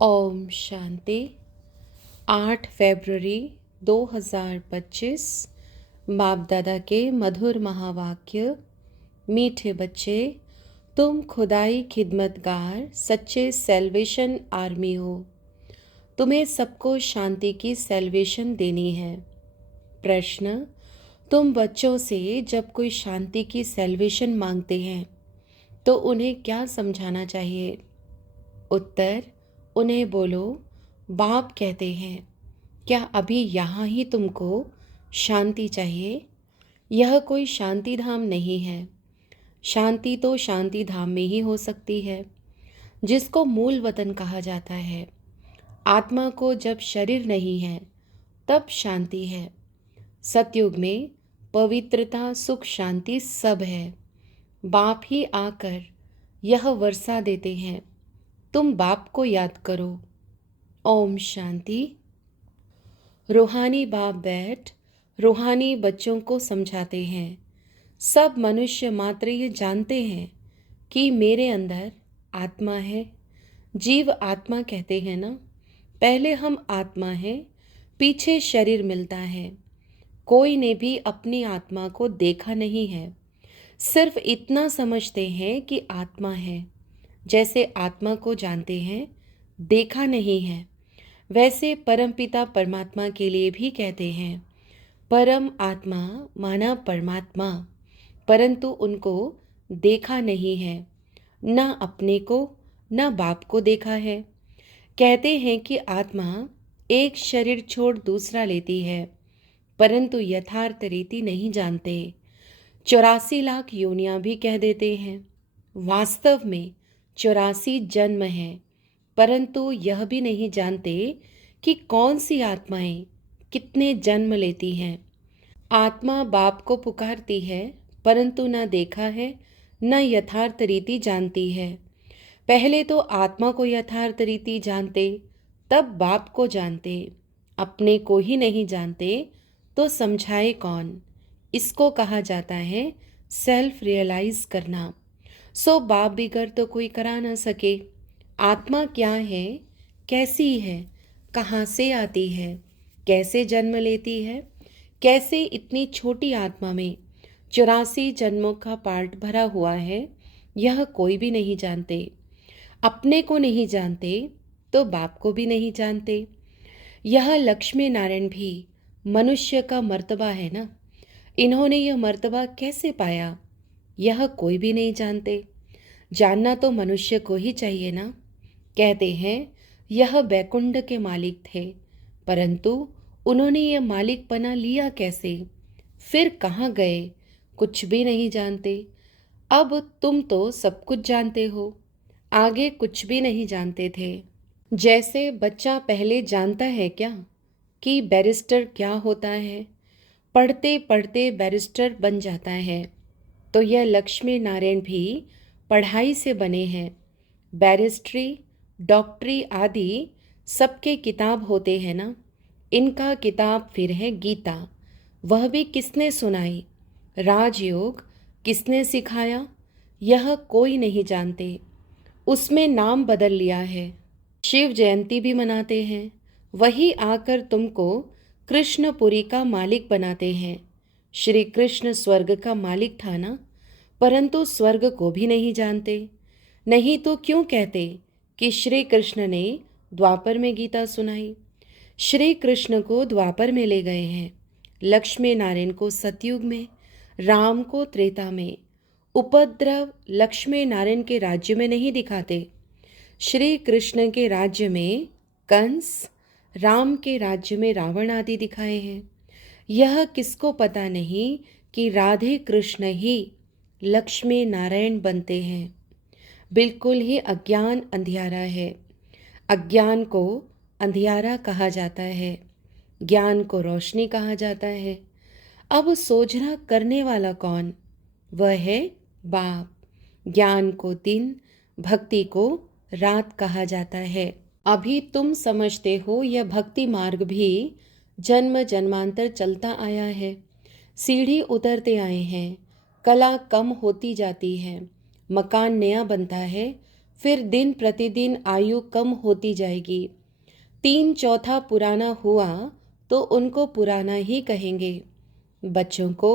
ओम शांति। 8 फरवरी 2025। बाप दादा के मधुर महावाक्य। मीठे बच्चे, तुम खुदाई खिदमतगार सच्चे सेल्वेशन आर्मी हो। तुम्हें सबको शांति की सेल्वेशन देनी है। प्रश्न, तुम बच्चों से जब कोई शांति की सेल्वेशन मांगते हैं तो उन्हें क्या समझाना चाहिए? उत्तर, उन्हें बोलो, बाप कहते हैं, क्या अभी यहाँ ही तुमको शांति चाहिए? यह कोई शांति धाम नहीं है। शांति तो शांति धाम में ही हो सकती है, जिसको मूल वतन कहा जाता है। आत्मा को जब शरीर नहीं है तब शांति है। सतयुग में पवित्रता, सुख, शांति सब है। बाप ही आकर यह वर्षा देते हैं। तुम बाप को याद करो। ओम शांति। रूहानी बाप बैठ रूहानी बच्चों को समझाते हैं। सब मनुष्य मात्र ये जानते हैं कि मेरे अंदर आत्मा है। जीव आत्मा कहते हैं ना। पहले हम आत्मा है, पीछे शरीर मिलता है। कोई ने भी अपनी आत्मा को देखा नहीं है। सिर्फ इतना समझते हैं कि आत्मा है। जैसे आत्मा को जानते हैं, देखा नहीं है, वैसे परमपिता परमात्मा के लिए भी कहते हैं। परम आत्मा माना परमात्मा, परंतु उनको देखा नहीं है। न अपने को न बाप को देखा है। कहते हैं कि आत्मा एक शरीर छोड़ दूसरा लेती है, परंतु यथार्थ रीति नहीं जानते। 84 लाख योनियां भी कह देते हैं। वास्तव में 84 जन्म है, परंतु यह भी नहीं जानते कि कौन सी आत्माएं कितने जन्म लेती हैं। आत्मा बाप को पुकारती है, परंतु न देखा है न यथार्थ रीति जानती है। पहले तो आत्मा को यथार्थ रीति जानते, तब बाप को जानते। अपने को ही नहीं जानते तो समझाए कौन? इसको कहा जाता है सेल्फ रियलाइज करना। सो बाप बिगर तो कोई करा ना सके। आत्मा क्या है, कैसी है, कहाँ से आती है, कैसे जन्म लेती है, कैसे इतनी छोटी आत्मा में 84 जन्मों का पार्ट भरा हुआ है, यह कोई भी नहीं जानते। अपने को नहीं जानते तो बाप को भी नहीं जानते। यह लक्ष्मी नारायण भी मनुष्य का मर्तबा है ना। इन्होंने यह मर्तबा कैसे पाया, यह कोई भी नहीं जानते। जानना तो मनुष्य को ही चाहिए ना। कहते हैं यह बैकुंठ के मालिक थे, परंतु उन्होंने यह मालिकपना लिया कैसे, फिर कहाँ गए, कुछ भी नहीं जानते। अब तुम तो सब कुछ जानते हो, आगे कुछ भी नहीं जानते थे। जैसे बच्चा पहले जानता है क्या कि बैरिस्टर क्या होता है, पढ़ते पढ़ते बैरिस्टर बन जाता है, तो यह लक्ष्मी नारायण भी पढ़ाई से बने हैं। बैरिस्ट्री, डॉक्टरी आदि सबके किताब होते हैं ना। इनका किताब फिर है गीता। वह भी किसने सुनाई? राजयोग किसने सिखाया? यह कोई नहीं जानते। उसमें नाम बदल लिया है। शिव जयंती भी मनाते हैं। वही आकर तुमको कृष्णपुरी का मालिक बनाते हैं। श्री कृष्ण स्वर्ग का मालिक था ना, परंतु स्वर्ग को भी नहीं जानते। नहीं तो क्यों कहते कि श्री कृष्ण ने द्वापर में गीता सुनाई। श्री कृष्ण को द्वापर में ले गए हैं, लक्ष्मी नारायण को सतयुग में, राम को त्रेता में। उपद्रव लक्ष्मी नारायण के राज्य में नहीं दिखाते। श्री कृष्ण के राज्य में कंस, राम के राज्य में रावण आदि दिखाए हैं। यह किसको पता नहीं कि राधे कृष्ण ही लक्ष्मी नारायण बनते हैं। बिल्कुल ही अज्ञान अंधियारा है। अज्ञान को अंधियारा कहा जाता है, ज्ञान को रोशनी कहा जाता है। अब सोचना करने वाला कौन? वह है बाप। ज्ञान को दिन, भक्ति को रात कहा जाता है। अभी तुम समझते हो यह भक्ति मार्ग भी जन्म जन्मांतर चलता आया है। सीढ़ी उतरते आए हैं, कला कम होती जाती है, मकान नया बनता है, फिर दिन प्रतिदिन आयु कम होती जाएगी। 3/4 पुराना हुआ तो उनको पुराना ही कहेंगे। बच्चों को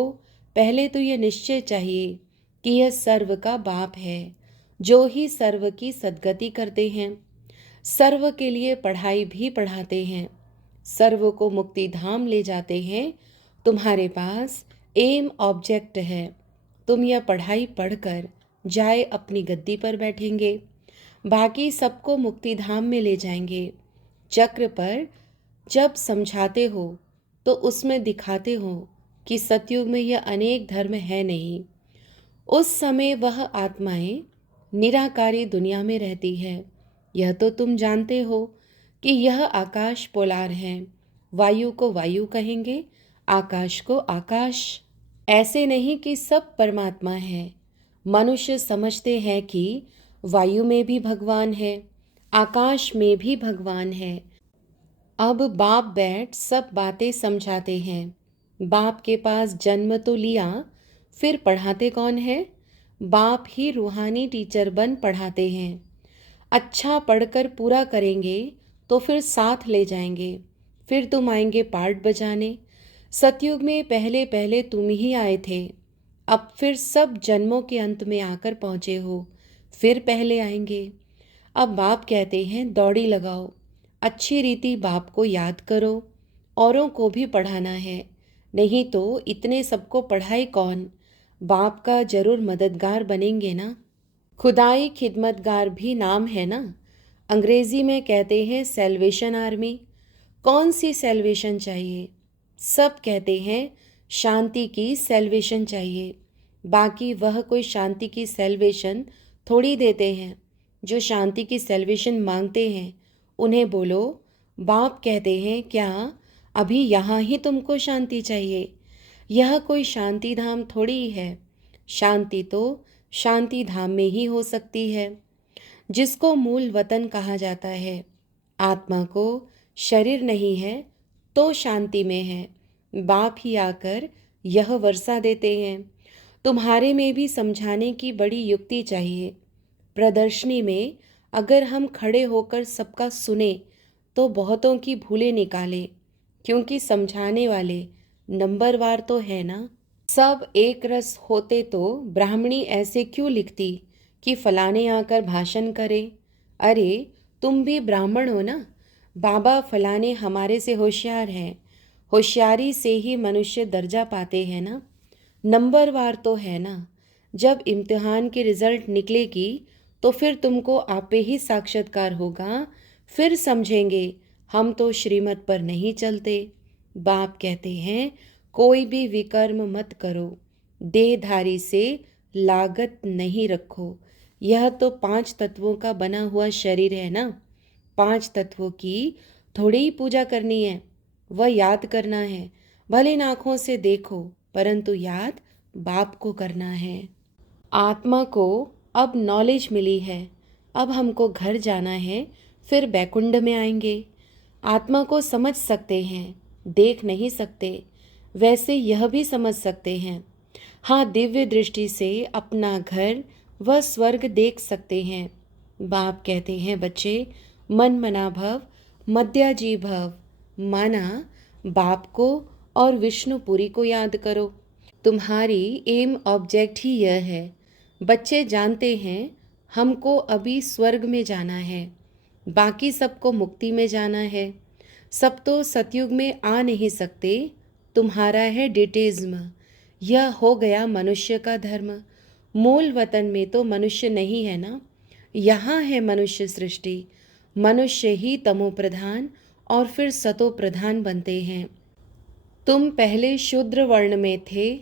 पहले तो यह निश्चय चाहिए कि यह सर्व का बाप है, जो ही सर्व की सद्गति करते हैं, सर्व के लिए पढ़ाई भी पढ़ाते हैं, सर्व को मुक्ति धाम ले जाते हैं। तुम्हारे पास एम ऑब्जेक्ट है। तुम यह पढ़ाई पढ़कर जाए अपनी गद्दी पर बैठेंगे, बाकी सबको मुक्ति धाम में ले जाएंगे। चक्र पर जब समझाते हो तो उसमें दिखाते हो कि सतयुग में यह अनेक धर्म है नहीं। उस समय वह आत्माएं निराकारी दुनिया में रहती है। यह तो तुम जानते हो कि यह आकाश पोलार है। वायु को वायु कहेंगे, आकाश को आकाश। ऐसे नहीं कि सब परमात्मा है। मनुष्य समझते हैं कि वायु में भी भगवान है, आकाश में भी भगवान है। अब बाप बैठ सब बातें समझाते हैं। बाप के पास जन्म तो लिया, फिर पढ़ाते कौन है? बाप ही रूहानी टीचर बन पढ़ाते हैं। अच्छा पढ़कर पूरा करेंगे तो फिर साथ ले जाएंगे। फिर तुम आएंगे पार्ट बजाने। सतयुग में पहले पहले तुम ही आए थे, अब फिर सब जन्मों के अंत में आकर पहुँचे हो, फिर पहले आएंगे। अब बाप कहते हैं दौड़ी लगाओ, अच्छी रीति बाप को याद करो, औरों को भी पढ़ाना है, नहीं तो इतने सबको पढ़ाए कौन? बाप का जरूर मददगार बनेंगे ना। खुदाई खिदमतगार भी नाम है ना। अंग्रेजी में कहते हैं सेल्वेशन आर्मी। कौन सी सेल्वेशन चाहिए? सब कहते हैं शांति की सेल्वेशन चाहिए। बाकी वह कोई शांति की सेल्वेशन थोड़ी देते हैं। जो शांति की सेल्वेशन मांगते हैं उन्हें बोलो, बाप कहते हैं क्या अभी यहाँ ही तुमको शांति चाहिए? यह कोई शांति धाम थोड़ी है। शांति तो शांति धाम में ही हो सकती है, जिसको मूल वतन कहा जाता है। आत्मा को शरीर नहीं है तो शांति में है। बाप ही आकर यह वर्षा देते हैं। तुम्हारे में भी समझाने की बड़ी युक्ति चाहिए। प्रदर्शनी में अगर हम खड़े होकर सबका सुने तो बहुतों की भूलें निकाले, क्योंकि समझाने वाले नंबरवार तो है ना। सब एक रस होते तो ब्राह्मणी ऐसे क्यों लिखती कि फलाने आकर भाषण करे? अरे तुम भी ब्राह्मण हो ना। बाबा फलाने हमारे से होशियार हैं। होशियारी से ही मनुष्य दर्जा पाते हैं ना। नंबरवार तो है ना। जब इम्तिहान की रिजल्ट निकलेगी तो फिर तुमको आपे ही साक्षात्कार होगा, फिर समझेंगे हम तो श्रीमत पर नहीं चलते। बाप कहते हैं कोई भी विकर्म मत करो, देहधारी से लागत नहीं रखो। यह तो 5 तत्वों का बना हुआ शरीर है ना। 5 तत्वों की थोड़ी ही पूजा करनी है, वह याद करना है। भले आँखों से देखो, परंतु याद बाप को करना है। आत्मा को अब नॉलेज मिली है। अब हमको घर जाना है, फिर बैकुंठ में आएंगे। आत्मा को समझ सकते हैं, देख नहीं सकते। वैसे यह भी समझ सकते हैं। हाँ, दिव्य दृष्टि से अपना घर व स्वर्ग देख सकते हैं। बाप कहते हैं बच्चे, मन मना भव मध्याजी भव। माना बाप को और विष्णुपुरी को याद करो। तुम्हारी एम ऑब्जेक्ट ही यह है। बच्चे जानते हैं हमको अभी स्वर्ग में जाना है, बाकी सबको मुक्ति में जाना है। सब तो सतयुग में आ नहीं सकते। तुम्हारा है डिटेज्म। यह हो गया मनुष्य का धर्म। मूल वतन में तो मनुष्य नहीं है ना। यहाँ है मनुष्य सृष्टि। मनुष्य ही तमो प्रधान और फिर सतो प्रधान बनते हैं। तुम पहले शूद्र वर्ण में थे,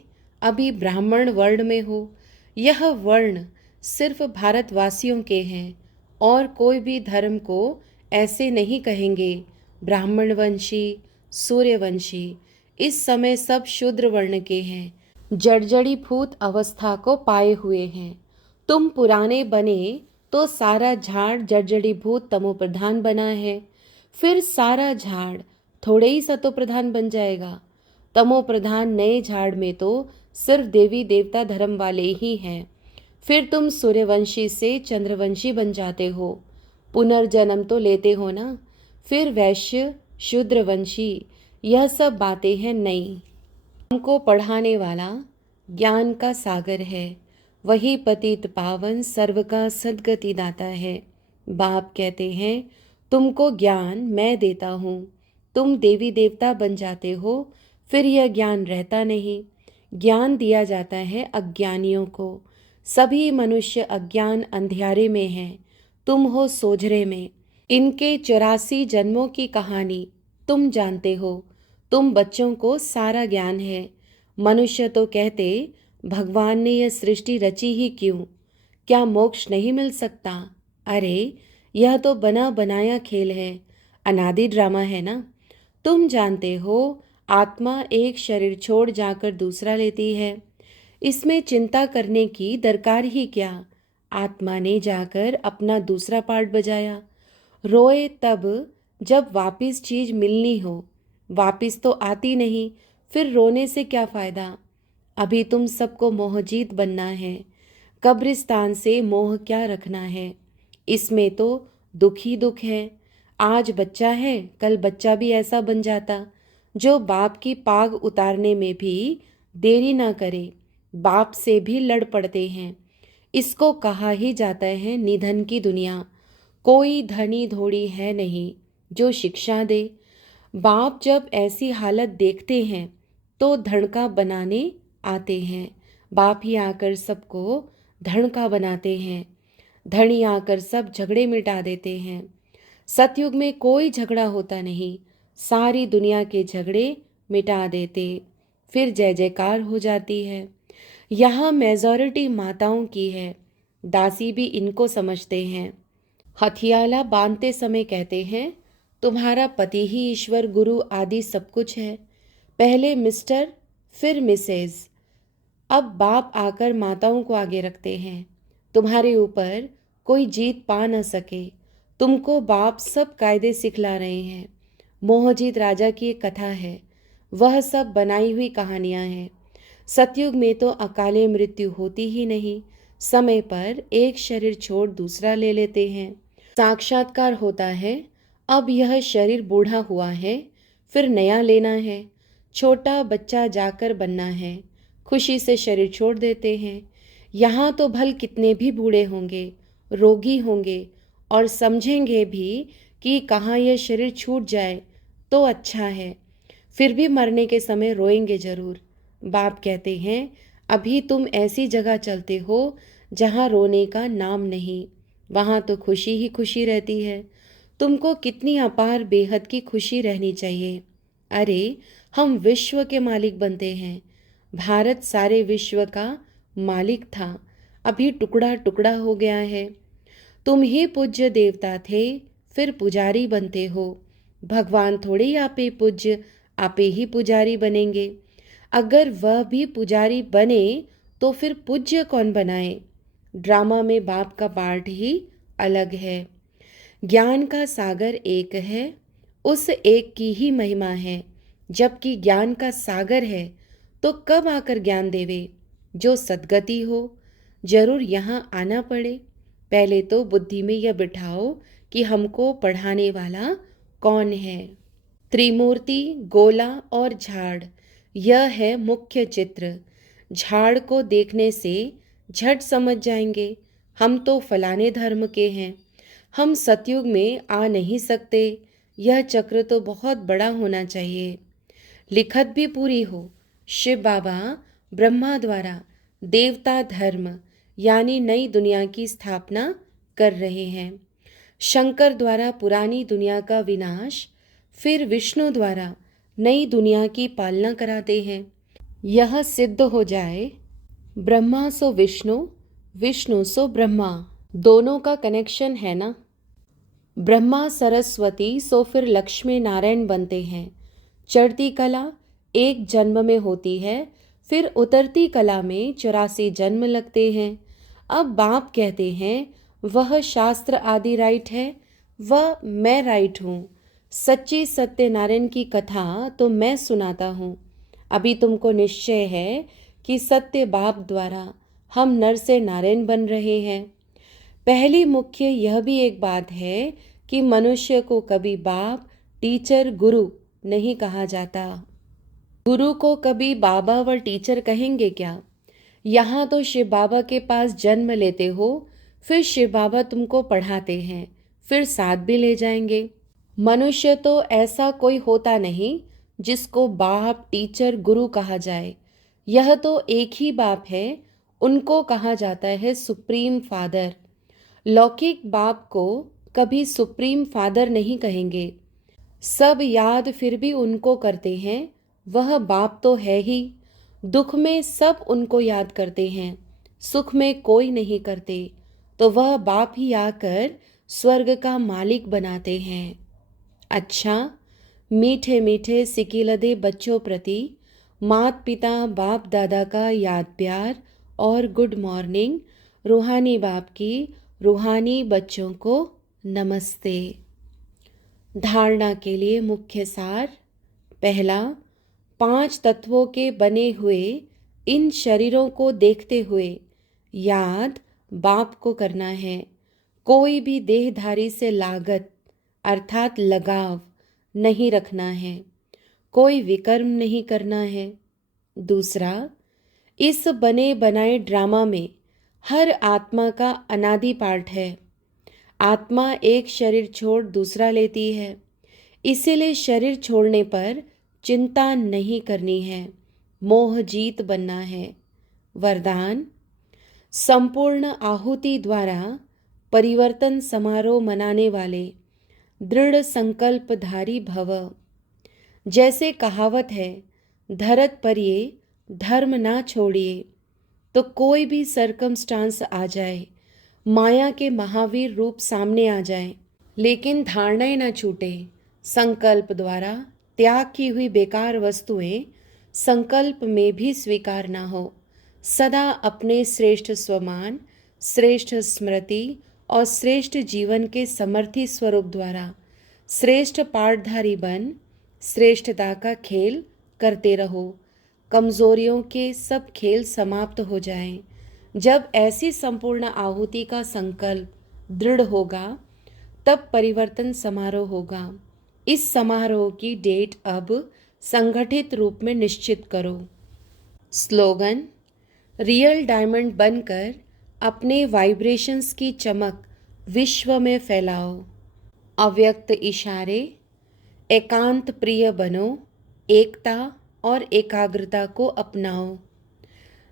अभी ब्राह्मण वर्ण में हो। यह वर्ण सिर्फ भारतवासियों के हैं, और कोई भी धर्म को ऐसे नहीं कहेंगे ब्राह्मणवंशी सूर्यवंशी। इस समय सब शूद्र वर्ण के हैं, जड़जड़ी भूत अवस्था को पाए हुए हैं। तुम पुराने बने तो सारा झाड़ जड़जड़ी भूत तमो प्रधान बना है, फिर सारा झाड़ थोड़े ही सतो प्रधान बन जाएगा। तमो प्रधान नए झाड़ में तो सिर्फ देवी देवता धर्म वाले ही हैं। फिर तुम सूर्यवंशी से चंद्रवंशी बन जाते हो, पुनर्जन्म तो लेते हो ना। फिर वैश्य शूद्रवंशी, यह सब बातें हैं नई। हमको पढ़ाने वाला ज्ञान का सागर है, वही पतित पावन सर्व का सद्गति दाता है। बाप कहते हैं तुमको ज्ञान मैं देता हूँ, तुम देवी देवता बन जाते हो, फिर यह ज्ञान रहता नहीं। ज्ञान दिया जाता है अज्ञानियों को। सभी मनुष्य अज्ञान अंधियारे में हैं, तुम हो सोझरे में। इनके 84 जन्मों की कहानी तुम जानते हो। तुम बच्चों को सारा ज्ञान है। मनुष्य तो कहते भगवान ने यह सृष्टि रची ही क्यों, क्या मोक्ष नहीं मिल सकता। अरे यह तो बना बनाया खेल है, अनादि ड्रामा है ना। तुम जानते हो आत्मा एक शरीर छोड़ जाकर दूसरा लेती है, इसमें चिंता करने की दरकार ही क्या। आत्मा ने जाकर अपना दूसरा पार्ट बजाया। रोए तब जब वापिस चीज मिलनी हो, वापिस तो आती नहीं, फिर रोने से क्या फ़ायदा। अभी तुम सबको मोहजीत बनना है, कब्रिस्तान से मोह क्या रखना है। इसमें तो दुख ही दुख है। आज बच्चा है, कल बच्चा भी ऐसा बन जाता जो बाप की पाग उतारने में भी देरी ना करे, बाप से भी लड़ पड़ते हैं। इसको कहा ही जाता है निधन की दुनिया। कोई धनी धोड़ी है नहीं जो शिक्षा दे। बाप जब ऐसी हालत देखते हैं तो धड़का बनाने आते हैं। बाप ही आकर सबको धड़का बनाते हैं। धनी आकर सब झगड़े मिटा देते हैं। सतयुग में कोई झगड़ा होता नहीं, सारी दुनिया के झगड़े मिटा देते, फिर जय जयकार हो जाती है। यहाँ मेजॉरिटी माताओं की है, दासी भी इनको समझते हैं। हथियाला बांधते समय कहते हैं तुम्हारा पति ही ईश्वर गुरु आदि सब कुछ है। पहले मिस्टर फिर मिसेज। अब बाप आकर माताओं को आगे रखते हैं। तुम्हारे ऊपर कोई जीत पा न सके, तुमको बाप सब कायदे सिखला रहे हैं। मोहजीत राजा की एक कथा है, वह सब बनाई हुई कहानियां हैं। सतयुग में तो अकाले मृत्यु होती ही नहीं, समय पर एक शरीर छोड़ दूसरा ले लेते हैं। साक्षात्कार होता है, अब यह शरीर बूढ़ा हुआ है, फिर नया लेना है। छोटा बच्चा जाकर बनना है, खुशी से शरीर छोड़ देते हैं। यहाँ तो भल कितने भी बूढ़े होंगे, रोगी होंगे और समझेंगे भी कि कहाँ यह शरीर छूट जाए तो अच्छा है, फिर भी मरने के समय रोएंगे जरूर। बाप कहते हैं अभी तुम ऐसी जगह चलते हो जहाँ रोने का नाम नहीं, वहाँ तो खुशी ही खुशी रहती है। तुमको कितनी अपार बेहद की खुशी रहनी चाहिए। अरे हम विश्व के मालिक बनते हैं। भारत सारे विश्व का मालिक था, अभी टुकड़ा टुकड़ा हो गया है। तुम ही पूज्य देवता थे, फिर पुजारी बनते हो। भगवान थोड़े ही आपे पूज्य आपे ही पुजारी बनेंगे। अगर वह भी पुजारी बने तो फिर पूज्य कौन बनाए। ड्रामा में बाप का पार्ट ही अलग है। ज्ञान का सागर एक है, उस एक की ही महिमा है। जबकि ज्ञान का सागर है तो कब आकर ज्ञान देवे। जो सद्गति हो जरूर यहाँ आना पड़े। पहले तो बुद्धि में यह बिठाओ कि हमको पढ़ाने वाला कौन है। त्रिमूर्ति, गोला और झाड़, यह है मुख्य चित्र। झाड़ को देखने से झट समझ जाएंगे हम तो फलाने धर्म के हैं, हम सतयुग में आ नहीं सकते। यह चक्र तो बहुत बड़ा होना चाहिए, लिखत भी पूरी हो। शिव बाबा ब्रह्मा द्वारा देवता धर्म यानी नई दुनिया की स्थापना कर रहे हैं। शंकर द्वारा पुरानी दुनिया का विनाश, फिर विष्णु द्वारा नई दुनिया की पालना कराते हैं। यह सिद्ध हो जाए ब्रह्मा सो विष्णु, विष्णु सो ब्रह्मा, दोनों का कनेक्शन है ना। ब्रह्मा सरस्वती सो फिर लक्ष्मी नारायण बनते हैं। चढ़ती कला एक जन्म में होती है, फिर उतरती कला में 84 जन्म लगते हैं। अब बाप कहते हैं वह शास्त्र आदि राइट है, वह मैं राइट हूँ। सच्ची सत्यनारायण की कथा तो मैं सुनाता हूँ। अभी तुमको निश्चय है कि सत्य बाप द्वारा हम नर से नारायण बन रहे हैं। पहली मुख्य यह भी एक बात है कि मनुष्य को कभी बाप, टीचर, गुरु नहीं कहा जाता। गुरु को कभी बाबा व टीचर कहेंगे क्या? यहाँ तो शिव बाबा के पास जन्म लेते हो, फिर शिव बाबा तुमको पढ़ाते हैं, फिर साथ भी ले जाएंगे। मनुष्य तो ऐसा कोई होता नहीं जिसको बाप, टीचर, गुरु कहा जाए। यह तो एक ही बाप है, उनको कहा जाता है सुप्रीम फादर। लौकिक बाप को कभी सुप्रीम फादर नहीं कहेंगे। सब याद फिर भी उनको करते हैं, वह बाप तो है ही। दुख में सब उनको याद करते हैं, सुख में कोई नहीं करते, तो वह बाप ही आकर स्वर्ग का मालिक बनाते हैं। अच्छा, मीठे मीठे सिकिलदे बच्चों प्रति मात पिता बाप दादा का याद प्यार और गुड मॉर्निंग। रूहानी बाप की रूहानी बच्चों को नमस्ते। धारणा के लिए मुख्य सार। पहला, 5 तत्वों के बने हुए इन शरीरों को देखते हुए याद बाप को करना है। कोई भी देहधारी से लागत अर्थात लगाव नहीं रखना है, कोई विकर्म नहीं करना है। दूसरा, इस बने बनाए ड्रामा में हर आत्मा का अनादि पार्ट है। आत्मा एक शरीर छोड़ दूसरा लेती है, इसीलिए शरीर छोड़ने पर चिंता नहीं करनी है, मोह जीत बनना है। वरदान, संपूर्ण आहुति द्वारा परिवर्तन समारोह मनाने वाले दृढ़ संकल्पधारी भव। जैसे कहावत है, धरत पर ये धर्म ना छोड़िए, तो कोई भी सरकमस्टांस आ जाए, माया के महावीर रूप सामने आ जाए, लेकिन धारणाएं न छूटे। संकल्प द्वारा त्याग की हुई बेकार वस्तुएं संकल्प में भी स्वीकार ना हो। सदा अपने श्रेष्ठ स्वमान, श्रेष्ठ स्मृति और श्रेष्ठ जीवन के समर्थी स्वरूप द्वारा श्रेष्ठ पाठधारी बन श्रेष्ठता का खेल करते रहो। कमजोरियों के सब खेल समाप्त हो जाएं। जब ऐसी संपूर्ण आहुति का संकल्प दृढ़ होगा, तब परिवर्तन समारोह होगा। इस समारोह की डेट अब संगठित रूप में निश्चित करो। स्लोगन, रियल डायमंड बनकर अपने वाइब्रेशंस की चमक विश्व में फैलाओ। अव्यक्त इशारे, एकांत प्रिय बनो, एकता और एकाग्रता को अपनाओ।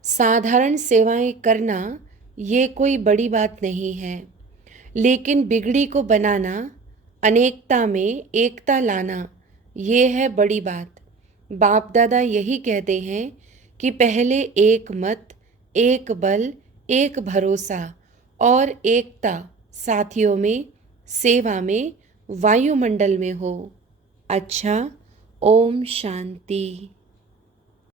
साधारण सेवाएं करना ये कोई बड़ी बात नहीं है, लेकिन बिगड़ी को बनाना, अनेकता में एकता लाना, ये है बड़ी बात। बाप दादा यही कहते हैं कि पहले एक मत, एक बल, एक भरोसा और एकता साथियों में, सेवा में, वायुमंडल में हो। अच्छा, ओम शांति।